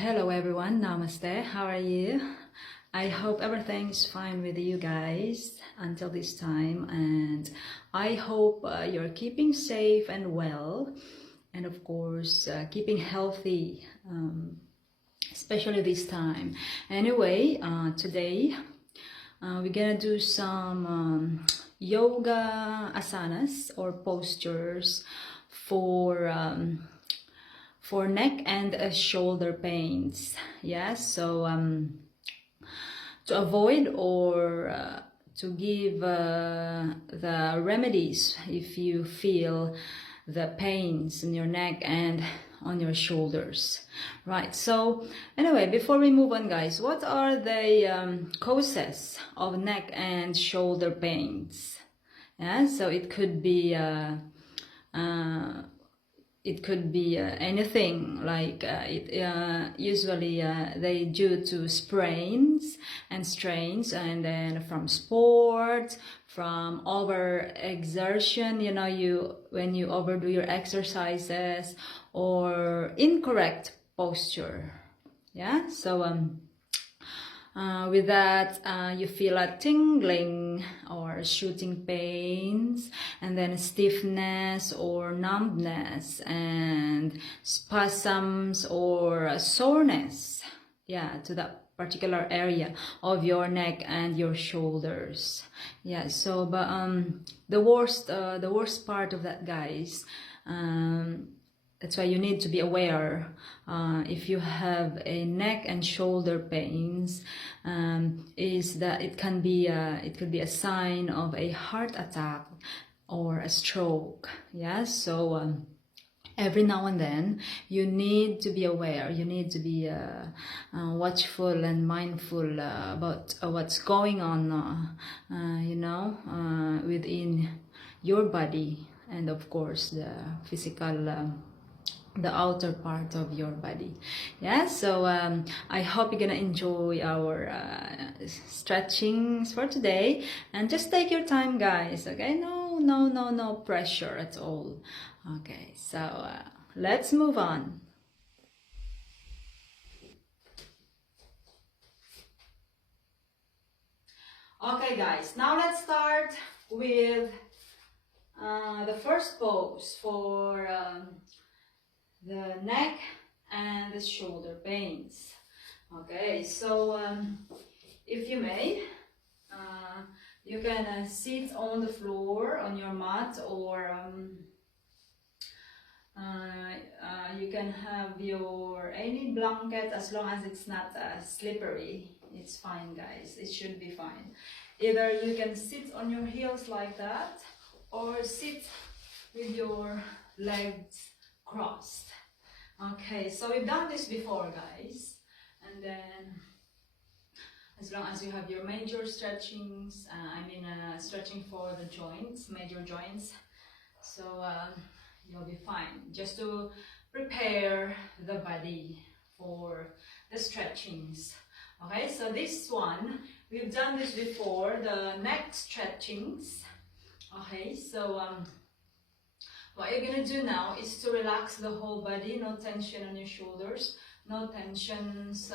Hello everyone, namaste, how are you? I hope everything's fine with you guys until this time, and I hope you're keeping safe and well, and of course keeping healthy, especially this time. Anyway, today we're gonna do some yoga asanas or postures for neck and shoulder pains. Yes, so to avoid or to give the remedies if you feel the pains in your neck and on your shoulders. Right, so anyway, before we move on guys, what are the causes of neck and shoulder pains? Yeah, so it could be anything, like usually they due to sprains and strains, and then from sport, from over exertion, you know, when you overdo your exercises, or incorrect posture. Yeah, so with that, you feel a tingling or shooting pains, and then stiffness or numbness, and spasms or soreness, yeah, to that particular area of your neck and your shoulders. Yeah, so but the worst part of that, guys, that's why you need to be aware if you have a neck and shoulder pains, is that it could be a sign of a heart attack or a stroke. Yeah, so every now and then you need to be aware, you need to be watchful and mindful about what's going on you know, within your body, and of course the physical, the outer part of your body. Yeah, so I hope you're gonna enjoy our stretchings for today, and just take your time guys, okay? No pressure at all. Okay, so let's move on. Okay guys, now let's start with the first pose for the neck and the shoulder pains. Okay, so if you may, you can sit on the floor on your mat, or you can have your any blanket, as long as it's not slippery. It's fine guys, it should be fine. Either you can sit on your heels like that, or sit with your legs crossed. Okay, so we've done this before guys, and then as long as you have your major stretchings, stretching for the joints, major joints, so you'll be fine, just to prepare the body for the stretchings. Okay, so this one, we've done this before, the neck stretchings. Okay, so what you're gonna do now is to relax the whole body, no tension on your shoulders, no tensions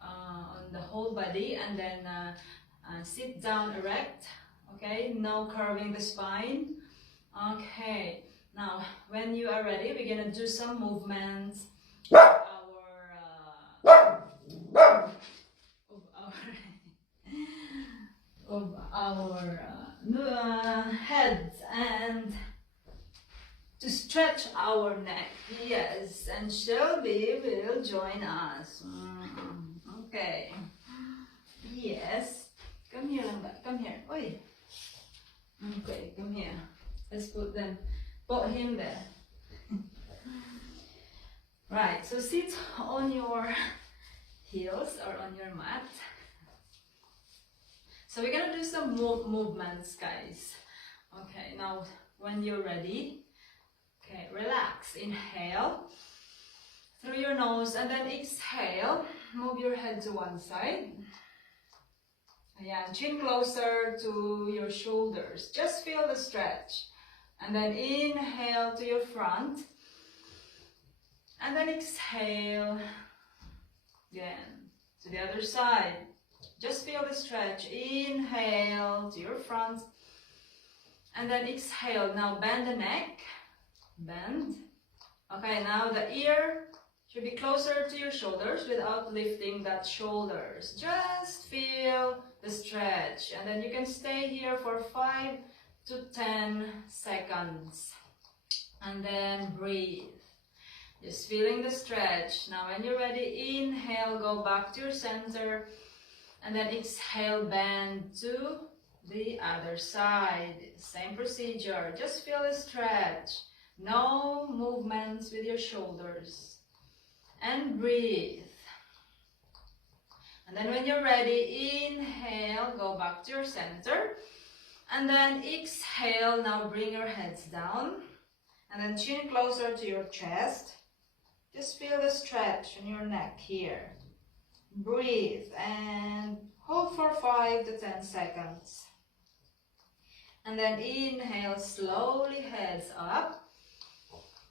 on the whole body, and then sit down erect. Okay, no curving the spine. Okay, now when you are ready, we're gonna do some movements of our heads, and to stretch our neck. Yes, and Shelby will join us. Okay. Yes. Come here, Lamba. Come here. Oi. Okay, come here. Let's put him there. Right, so sit on your heels or on your mat. So we're gonna do some movements, guys. Okay, now when you're ready, okay, relax. Inhale through your nose, and then exhale. Move your head to one side. Yeah, chin closer to your shoulders. Just feel the stretch. And then inhale to your front. And then exhale Again, to the other side. Just feel the stretch. Inhale to your front. And then exhale. Now bend the neck. Bend. Okay, now the ear should be closer to your shoulders without lifting that shoulders. Just feel the stretch. And then you can stay here for 5 to 10 seconds. And then breathe. Just feeling the stretch. Now when you're ready, inhale, go back to your center. And then exhale, bend to the other side. Same procedure. Just feel the stretch. No movements with your shoulders. And breathe. And then when you're ready, inhale, go back to your center. And then exhale, now bring your heads down. And then chin closer to your chest. Just feel the stretch in your neck here. Breathe and hold for 5 to 10 seconds. And then inhale, slowly heads up.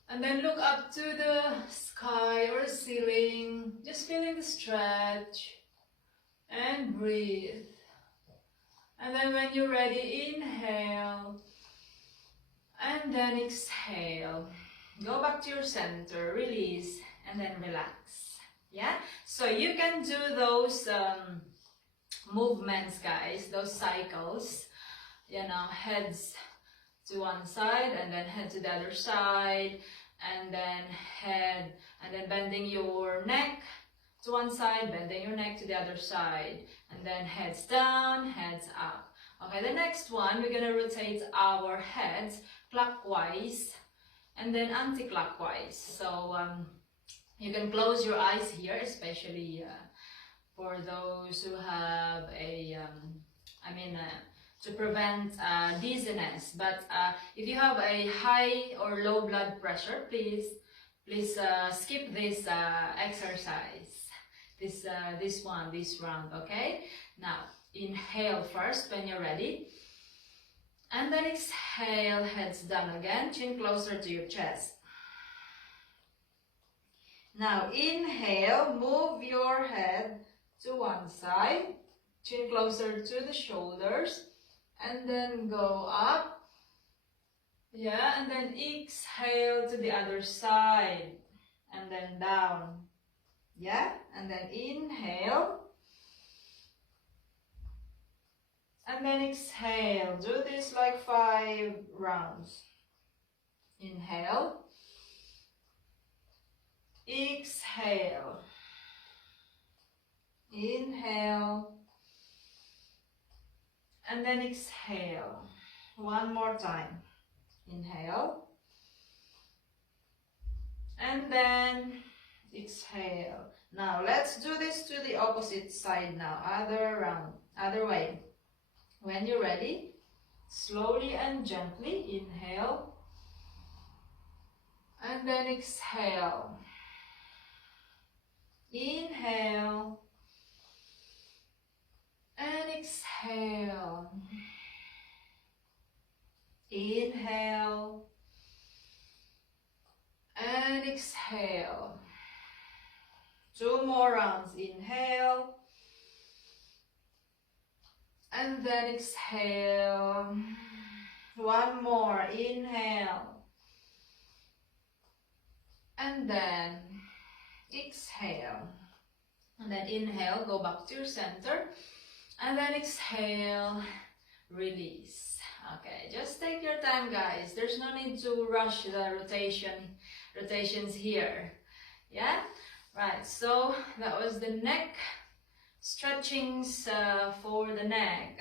And then look up to the sky or ceiling. Just feeling the stretch. And breathe. And then when you're ready, inhale. And then exhale. Go back to your center, release, and then relax. Yeah? So you can do those movements, guys, those cycles. You know, heads to one side, and then head to the other side, and then head, and then bending your neck to one side, bending your neck to the other side, and then heads down, heads up. Okay, the next one, we're gonna rotate our heads clockwise and then anti-clockwise. So you can close your eyes here, especially for those who have a, to prevent dizziness. But if you have a high or low blood pressure, please skip this exercise, this round, okay? Now, inhale first when you're ready. And then exhale, heads down again, chin closer to your chest. Now inhale, move your head to one side, chin closer to the shoulders, and then go up. Yeah, and then exhale to the other side, and then down. Yeah, and then inhale. And then exhale. Do this like 5 rounds. Inhale. Exhale. Inhale. And then exhale. One more time. Inhale. And then exhale. Now let's do this to the opposite side now. Other round. Other way. When you're ready, slowly and gently inhale, and then exhale. Inhale, and exhale. Inhale, and exhale. 2 more rounds. Inhale. And then exhale. 1 more. Inhale. And then exhale. And then inhale, go back to your center. And then exhale, release. Okay, just take your time, guys. There's no need to rush the rotations here. Yeah? Right, so that was the neck stretchings for the neck.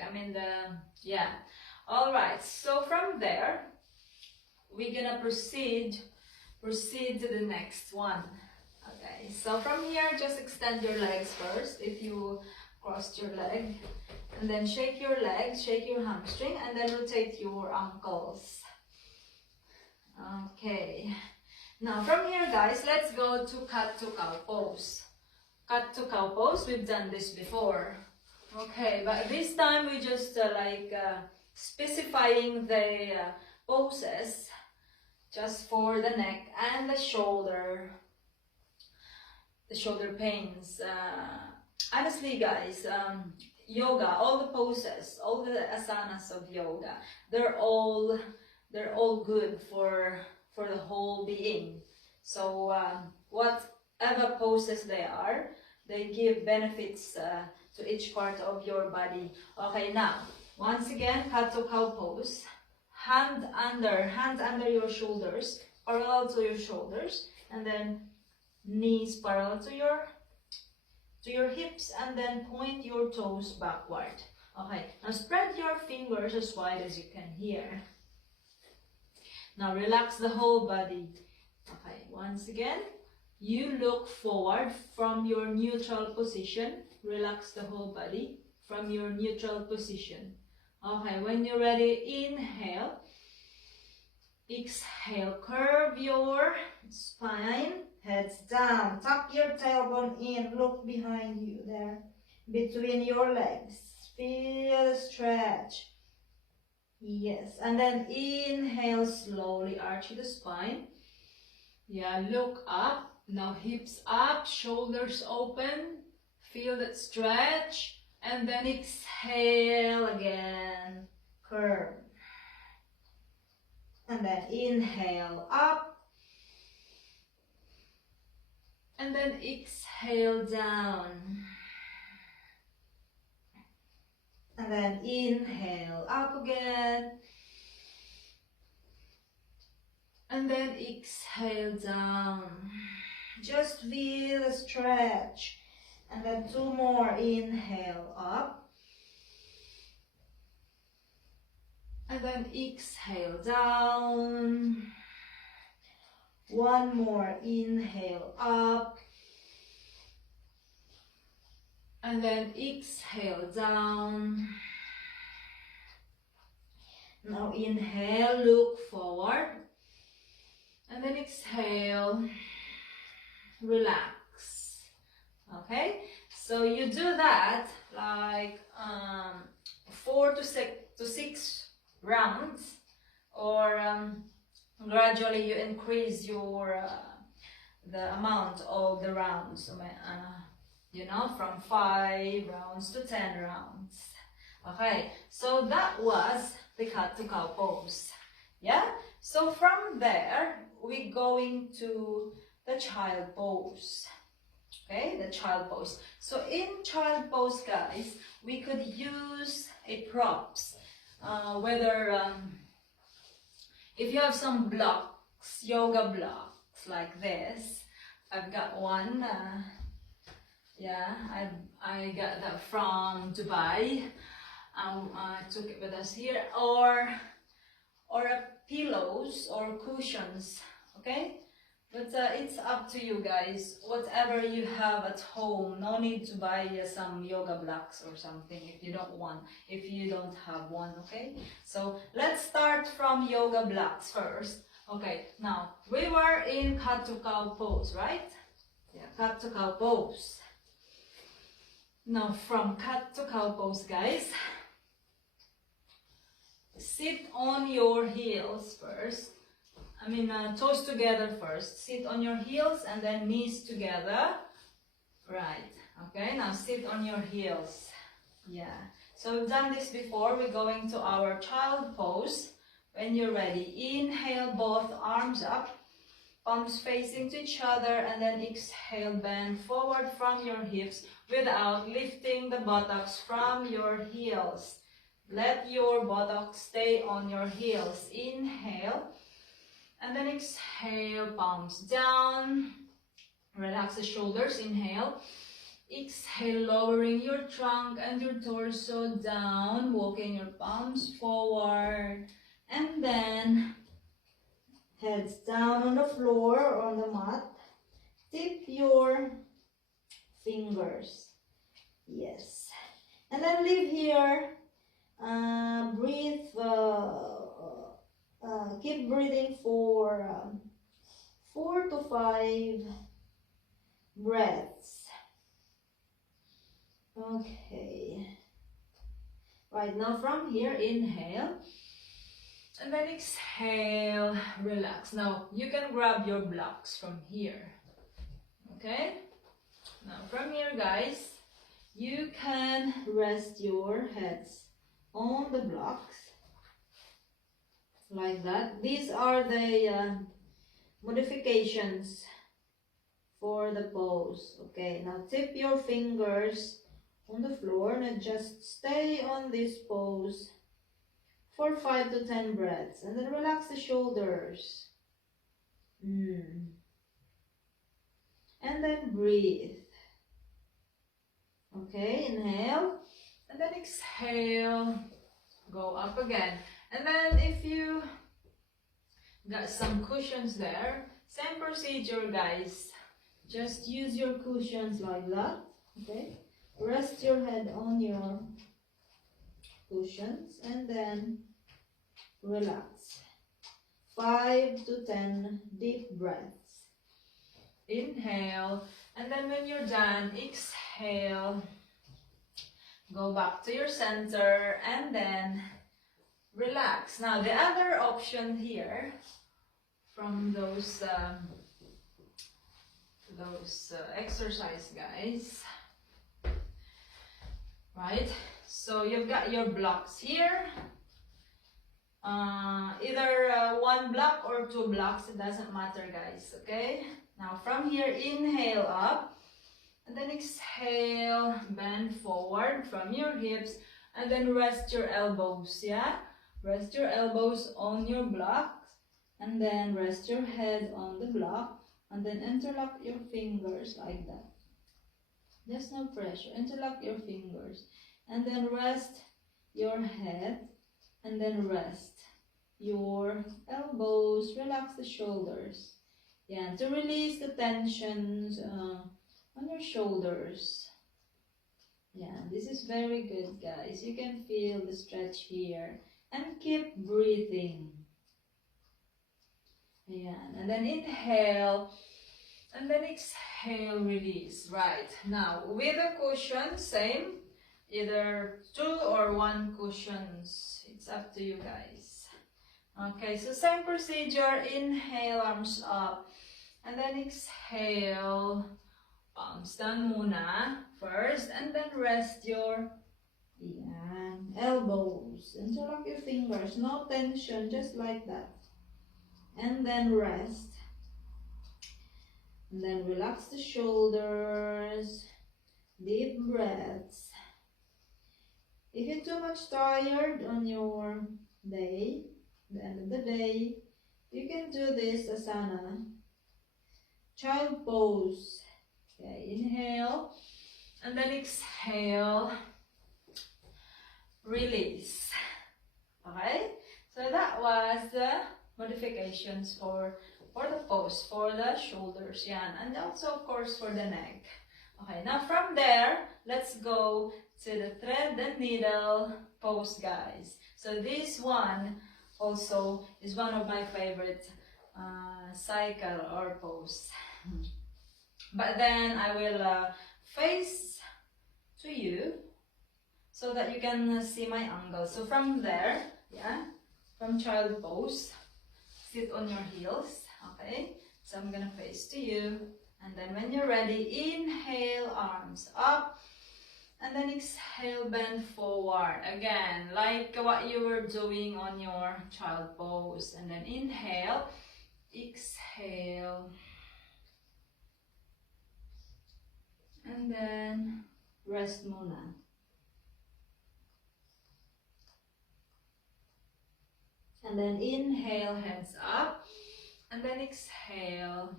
Alright, so from there we're gonna proceed to the next one. Okay, so from here just extend your legs first if you crossed your leg, and then shake your legs, shake your hamstring, and then rotate your ankles. Okay, now from here, guys, let's go to cat to cow pose. Cat to cow pose, we've done this before. Okay, but this time we just specifying the poses just for the neck and the shoulder. the shoulder pains. Honestly, guys, yoga, all the poses, all the asanas of yoga, they're all good for the whole being. So whatever poses they are, they give benefits to each part of your body. Okay, now once again, cat to cow pose. Hands under your shoulders, parallel to your shoulders, and then knees parallel to your hips, and then point your toes backward. Okay, now spread your fingers as wide as you can here. Now relax the whole body. Okay, once again, you look forward from your neutral position. Relax the whole body from your neutral position. Okay, when you're ready, inhale. Exhale, curve your spine, heads down, tuck your tailbone in, look behind you there, between your legs, feel the stretch. Yes, and then inhale, slowly arch the spine. Yeah, look up, now hips up, shoulders open, feel that stretch, and then exhale again, curve. And then inhale up, and then exhale down, and then inhale up again, and then exhale down. Just feel the stretch, and then two more. Inhale up, and then exhale down. One more. Inhale up, and then exhale down. Now inhale, look forward, and then exhale, relax. Okay, so you do that like 4 to 6 rounds, or gradually you increase your the amount of the rounds, you know, from 5 rounds to 10 rounds. Okay, so that was the cat to cow pose. Yeah, so from there we're going to the child pose. Okay, the child pose. So in child pose, guys, we could use a props. Whether if you have some blocks, yoga blocks like this, I've got one. Yeah, I got that from Dubai. I took it with us here, or pillows or cushions. Okay, but it's up to you guys. Whatever you have at home, no need to buy some yoga blocks or something if you don't have one. Okay, so let's start from yoga blocks first. Okay, now we were in cat to cow pose, right? Yeah, cat to cow pose. Now from cat to cow pose, guys, sit on your heels first. Toes together first. Sit on your heels and then knees together. Right. Okay, now sit on your heels. Yeah. So we've done this before. We're going to our child pose. When you're ready, inhale, both arms up, palms facing to each other, and then exhale, bend forward from your hips without lifting the buttocks from your heels. Let your buttocks stay on your heels. Inhale. And then exhale, palms down. Relax the shoulders. Inhale. Exhale, lowering your trunk and your torso down. Walking your palms forward. And then heads down on the floor or on the mat. Tip your fingers. Yes. And then leave here. Breathe. Keep breathing for 4 to 5 breaths. Okay. Right, now from here, inhale. And then exhale, relax. Now, you can grab your blocks from here. Okay? Now from here, guys, you can rest your heads on the blocks like that. These are the modifications for the pose. Okay, now tip your fingers on the floor and just stay on this pose for 5 to 10 breaths, and then relax the shoulders. And then breathe. Okay, inhale, and then exhale, go up again. And then if you got some cushions there, same procedure, guys. Just use your cushions like that. Okay, rest your head on your cushions and then relax. 5 to 10 deep breaths. Inhale, and then when you're done, exhale. Go back to your center and then relax. Now the other option here from those exercise, guys, right? So you've got your blocks here, either one block or two blocks, it doesn't matter, guys. Okay, now from here, inhale up and then exhale, bend forward from your hips and then rest your elbows. Yeah, rest your elbows on your blocks and then rest your head on the block and then interlock your fingers like that. There's no pressure. Interlock your fingers and then rest your head and then rest your elbows. Relax the shoulders. Yeah, to release the tensions on your shoulders. Yeah, this is very good, guys. You can feel the stretch here and keep breathing. Yeah, and then inhale and then exhale, release. Right, now with a cushion, same, either 2 or 1 cushions, it's up to you, guys. Okay, so same procedure. Inhale, arms up, and then exhale, palms down muna first, and then rest your elbows. Interlock your fingers, no tension, just like that. And then rest. And then relax the shoulders. Deep breaths. If you're too much tired on your day, the end of the day, you can do this asana, child pose. Okay, inhale and then exhale, release. Okay, so that was the modifications for the pose, for the shoulders, yeah, and also of course for the neck. Okay, now from there, let's go to the thread and needle pose, guys. So this one also is one of my favorite cycle or pose. But then I will face to you so that you can see my angle. So from there, yeah, from child pose, sit on your heels, okay? So I'm gonna face to you, and then when you're ready, inhale, arms up, and then exhale, bend forward. Again, like what you were doing on your child pose. And then inhale, exhale, and then rest muna. And then inhale, hands up, and then exhale,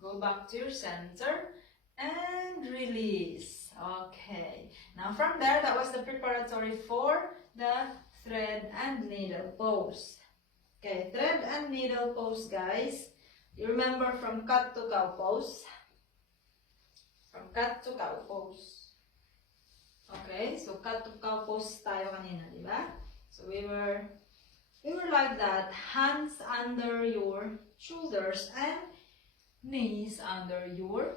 go back to your center and release. Okay, now from there, that was the preparatory for the thread and needle pose. Okay, thread and needle pose, guys. You remember from cat to cow pose? From cat to cow pose. Okay, so cat to cow pose tayo kanina, di ba? So we were like that, hands under your shoulders and knees under your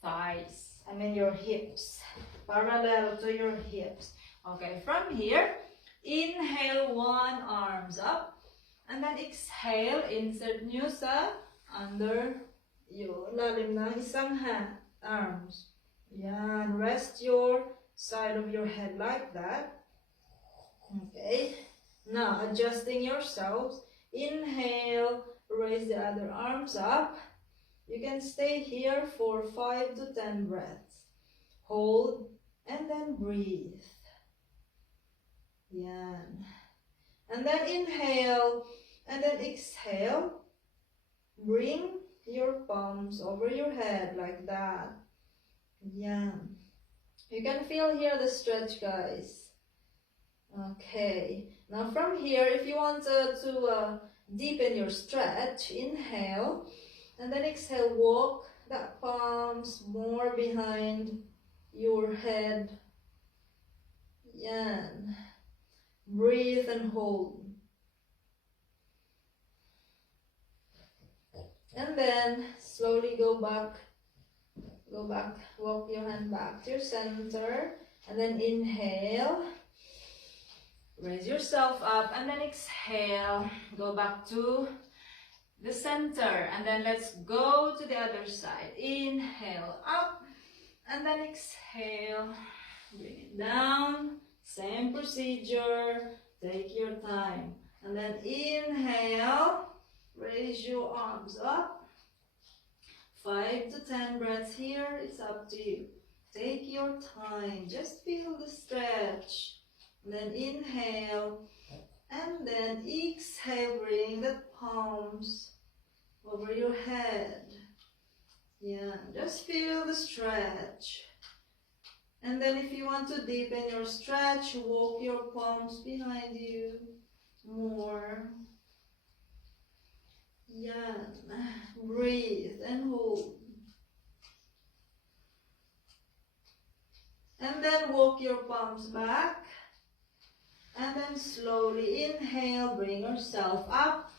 thighs. I mean your hips, parallel to your hips. Okay, from here, inhale, one arms up, and then exhale, insert nyo sa under yung lalim ng isang arms. Yeah, and rest your side of your head like that. Okay, now adjusting yourselves. Inhale, raise the other arms up. You can stay here for 5 to 10 breaths. Hold and then breathe. Yeah. And then inhale and then exhale. Bring your palms over your head like that. Yeah. You can feel here the stretch, guys. Okay. Now from here, if you want to deepen your stretch, inhale and then exhale. Walk the palms more behind your head. Yeah. Breathe and hold. And then slowly go back, walk your hand back to your center, and then inhale, raise yourself up, and then exhale, go back to the center, and then let's go to the other side. Inhale, up, and then exhale, bring it down, same procedure, take your time, and then inhale, raise your arms up. 5 to 10 breaths here, it's up to you. Take your time, just feel the stretch. And then inhale, and then exhale, bring the palms over your head. Yeah, just feel the stretch. And then if you want to deepen your stretch, walk your palms behind you more. Yeah, breathe and hold. And then walk your palms back. And then slowly inhale, bring yourself up.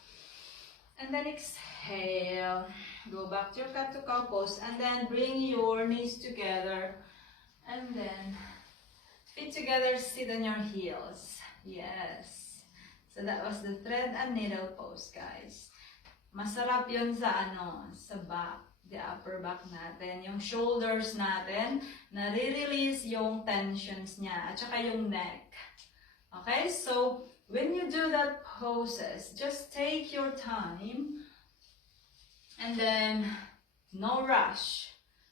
And then exhale. Go back to your cat to cow pose. And then bring your knees together. And then feet together, sit on your heels. Yes. So that was the thread and needle pose, guys. Masarap yun sa sa back, the upper back natin. Yung shoulders natin, nare-release yung tensions niya, at saka yung neck. Okay, so when you do that poses, just take your time, and then no rush.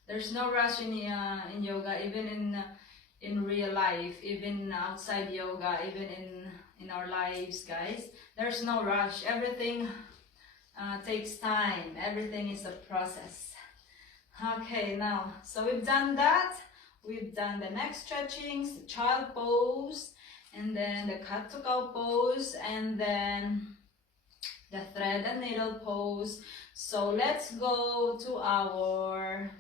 There's no rush in yoga, even in real life, even outside yoga, even in our lives, guys. There's no rush. Everything takes time. Everything is a process. Okay, now, so we've done that. We've done the neck stretchings, the child pose, and then the cat to cow pose, and then the thread and needle pose. So let's go to our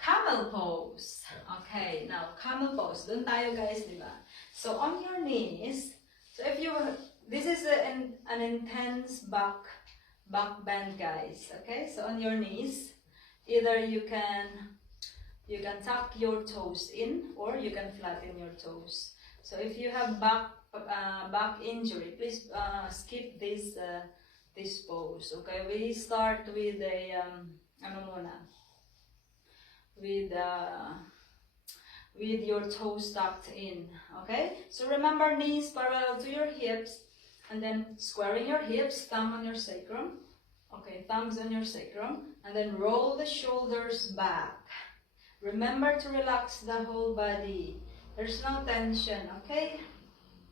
camel pose. Okay, now camel pose. Dun tayo, guys, diba? So on your knees. So if you, this is an intense back bend, guys. Okay, so on your knees, either you can tuck your toes in, or you can flatten your toes. So if you have back injury, please skip this pose. Okay, we start with a with your toes tucked in. Okay, so remember, knees parallel to your hips, and then squaring your hips, thumb on your sacrum. Okay, thumbs on your sacrum, and then roll the shoulders back. Remember to relax the whole body. There's no tension, okay?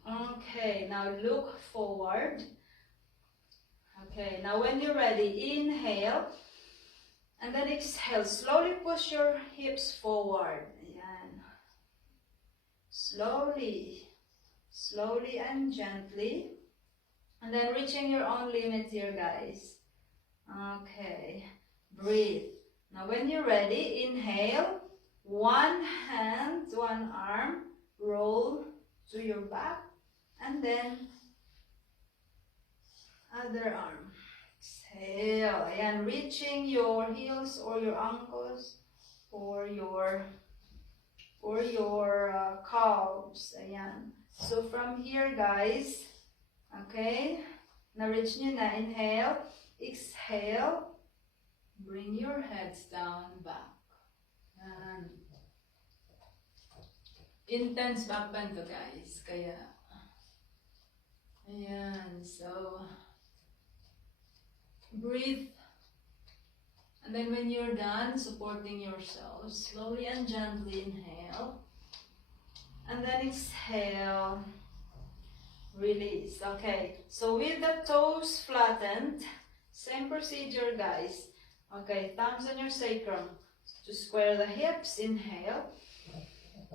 Okay, now look forward. Okay, now when you're ready, inhale, and then exhale. Slowly push your hips forward. Ayan. Slowly and gently. And then reaching your own limit here, guys. Okay, breathe. Now when you're ready, inhale, one hand, one arm, roll to your back, and then other arm. Exhale, and reaching your heels or your ankles or your calves. Ayan. So from here, guys, okay, na-reach nyo na, inhale, exhale, bring your heads down, back. Yan. Intense back bend to guys. Kaya, ayan. So, breathe. And then when you're done supporting yourself, slowly and gently inhale. And then exhale. Release. Okay, so with the toes flattened, same procedure guys. Okay, thumbs on your sacrum to square the hips. Inhale.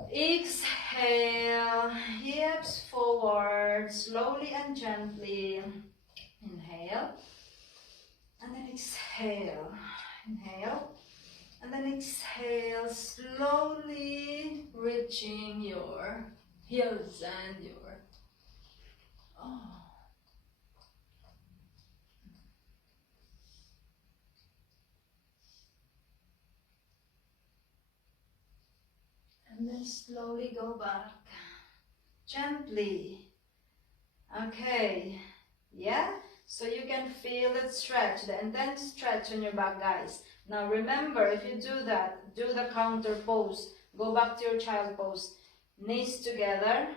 Exhale. Hips forward, slowly and gently. Inhale. And then exhale. Inhale. And then exhale, slowly reaching your heels and your and then slowly go back, gently. Okay, yeah? So you can feel that stretch, the intense stretch on your back, guys. Now remember, if you do that, do the counter pose. Go back to your child pose. Knees together,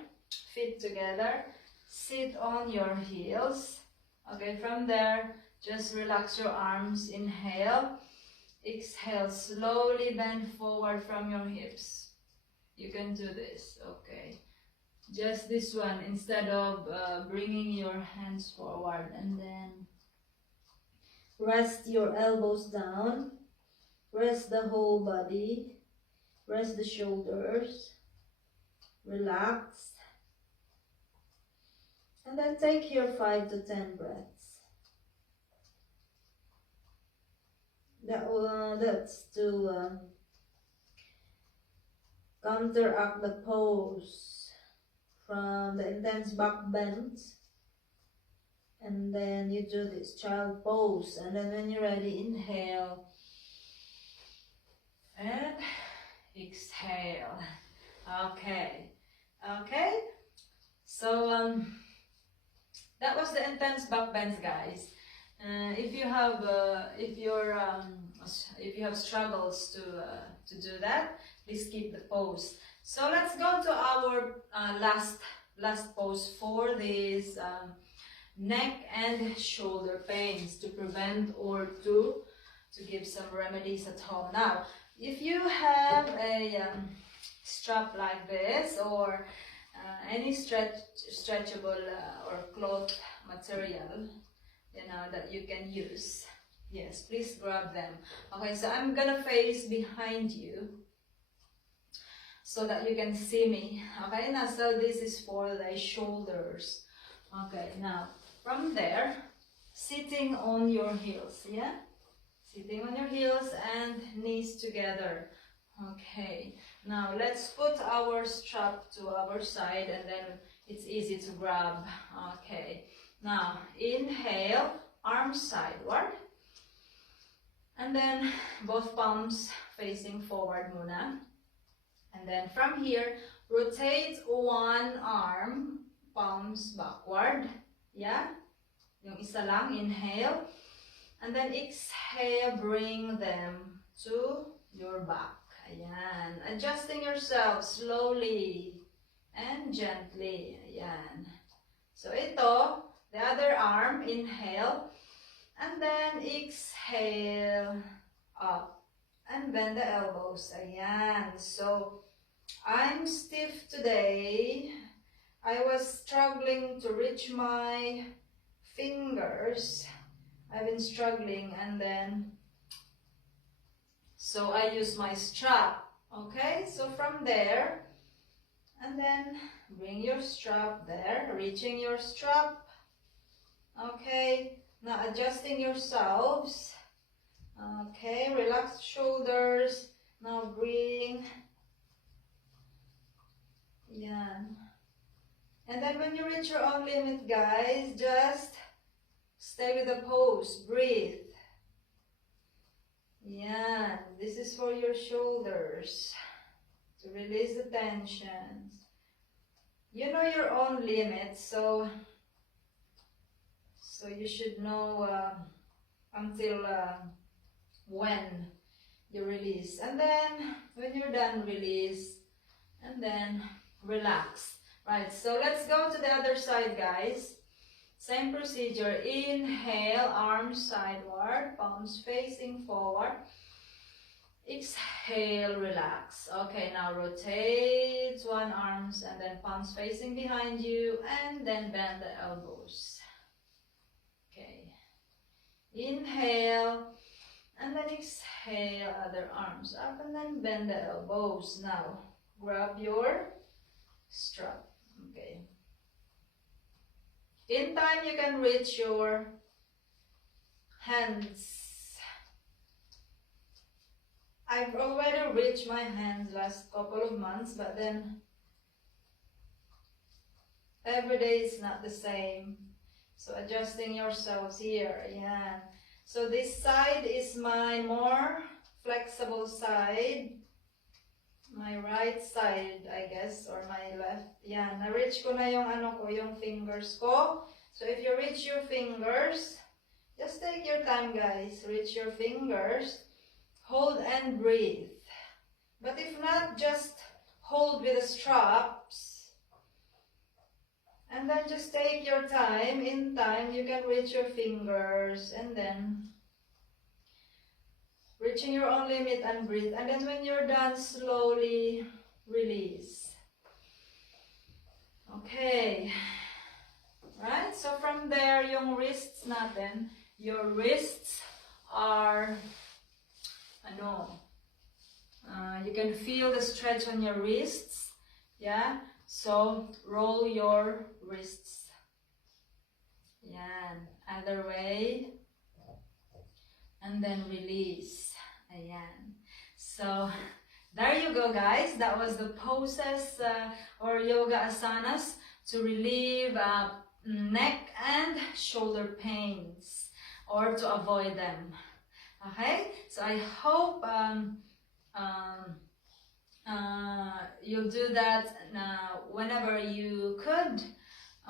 feet together. Sit on your heels. Okay, from there, just relax your arms. Inhale. Exhale, slowly bend forward from your hips. You can do this, okay. Just this one, instead of bringing your hands forward, and then rest your elbows down, rest the whole body, rest the shoulders, relax, and then take your 5 to 10 breaths. That's to counteract the pose from the intense back bend. And then you do this child pose, and then when you're ready, inhale and exhale. Okay, okay. So that was the intense back bends, guys. If you have struggles to do that, please keep the pose. So let's go to our last pose for this neck and shoulder pains, to prevent or to give some remedies at home. Now, if you have a strap like this, or any stretchable or cloth material, that you can use, yes, please grab them. Okay, so I'm gonna face behind you so that you can see me. Okay, now so this is for the shoulders. Okay, now from there, sitting on your heels, yeah, sitting on your heels and knees together. Okay, now let's put our strap to our side, and then it's easy to grab. Okay, now inhale, arms sideward, and then both palms facing forward muna. And then from here, rotate one arm, palms backward, yeah, yung isa lang, inhale, and then exhale, bring them to your back. Ayan, adjusting yourself slowly and gently. Ayan. So ito, the other arm, inhale, and then exhale, up, and bend the elbows. Ayan. So I'm stiff today. I was struggling to reach my fingers. I've been struggling, and then so I use my strap. Okay, so from there, and then bring your strap there, reaching your strap. Okay, now adjusting yourselves. Okay, relax shoulders. Now bring, yeah. And then when you reach your own limit, guys, just stay with the pose, breathe. Yeah, this is for your shoulders, to release the tensions. You know your own limits, so you should know until when you release. And then when you're done, release. And then relax. Right, so let's go to the other side, guys. Same procedure. Inhale, arms sideward, palms facing forward. Exhale, relax. Okay, now rotate one arms and then palms facing behind you, and then bend the elbows. Okay. Inhale, and then exhale, other arms up, and then bend the elbows. Now, grab your strap. Okay. In time, you can reach your hands. I've already reached my hands last couple of months, but then every day is not the same. So adjusting yourselves here, yeah. So this side is my more flexible side. My right side, I guess, or my left. Yeah, na-reach ko na yung yung fingers ko. So if you reach your fingers, just take your time, guys. Reach your fingers. Hold and breathe. But if not, just hold with the straps. And then just take your time. In time, you can reach your fingers. And then reaching your own limit and breathe. And then when you're done, slowly release. Okay. Right? So from there, yung wrists natin, your wrists are, you can feel the stretch on your wrists. Yeah? So roll your wrists. Yan. Other way. And then release. Ayan. So, there you go, guys. That was the poses or yoga asanas to relieve neck and shoulder pains or to avoid them. Okay? So, I hope you'll do that whenever you could.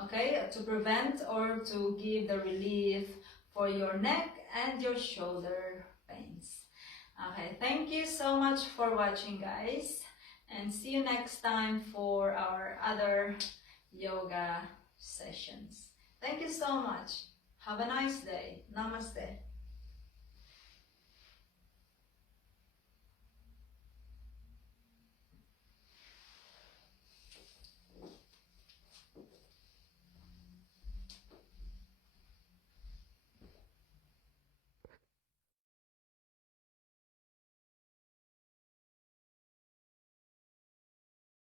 Okay? To prevent or to give the relief for your neck and your shoulder pains. Okay, thank you so much for watching, guys, and see you next time for our other yoga sessions. Thank you so much. Have a nice day. Namaste.